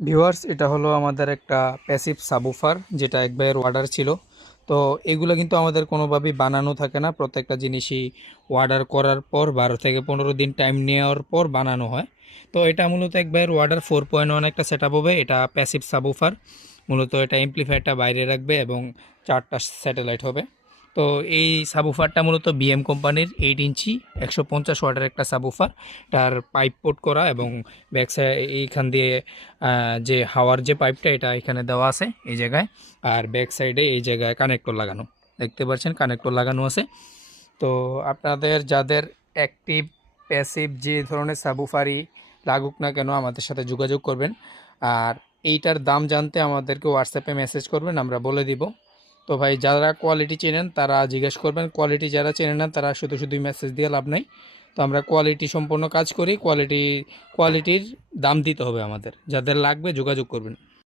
Viewers, এটা হলো আমাদের একটা প্যাসিভ সাবুফার, যেটা এক ভাইয়ের অর্ডার ছিল। তো এগুলো কিন্তু আমাদের কোনোভাবেই বানানো থাকে না, প্রত্যেকটা জিনিসই অর্ডার করার পর 12 থেকে 15 দিন টাইম নেওয়ার পর বানানো হয়। তো এটা মূলত এক ভাইয়ের অর্ডার 4.1 একটা সেট হবে। এটা প্যাসিভ সাবুফার, মূলত এটা এমপ্লিফায়ারটা বাইরে রাখবে এবং 4টা স্যাটেলাইট হবে। তো এই সাবুফারটা মূলত বিএম কোম্পানির 8 ইঞ্চি 150 ওয়াটের একটা সাবুফার। তার পাইপ পোর্ট করা এবং ব্যাক সাইড এইখান দিয়ে যে হাওয়ার যে পাইপটা এটা এখানে দেওয়া আছে এই জায়গায়। আর ব্যাক সাইডে এই জায়গায় কানেক্টর লাগানো, দেখতে পাচ্ছেন কানেক্টর লাগানো আছে। তো আপনাদের যাদের অ্যাক্টিভ প্যাসিভ যে ধরনের সাবুফারি লাগুক না কেন আমাদের সাথে যোগাযোগ করবেন। আর এইটার দাম জানতে আমাদেরকে হোয়াটসঅ্যাপে মেসেজ করবেন, আমরা বলে দিব। তো ভাই, যারা কোয়ালিটি চেনেন তারা জিজ্ঞেস করবেন, কোয়ালিটি যারা চেনেন না তারা শুধু শুধুই মেসেজ দিয়ে লাভ নাই। তো আমরা কোয়ালিটি সম্পন্ন কাজ করি, কোয়ালিটির দাম দিতে হবে আমাদের। যাদের লাগবে যোগাযোগ করবেন।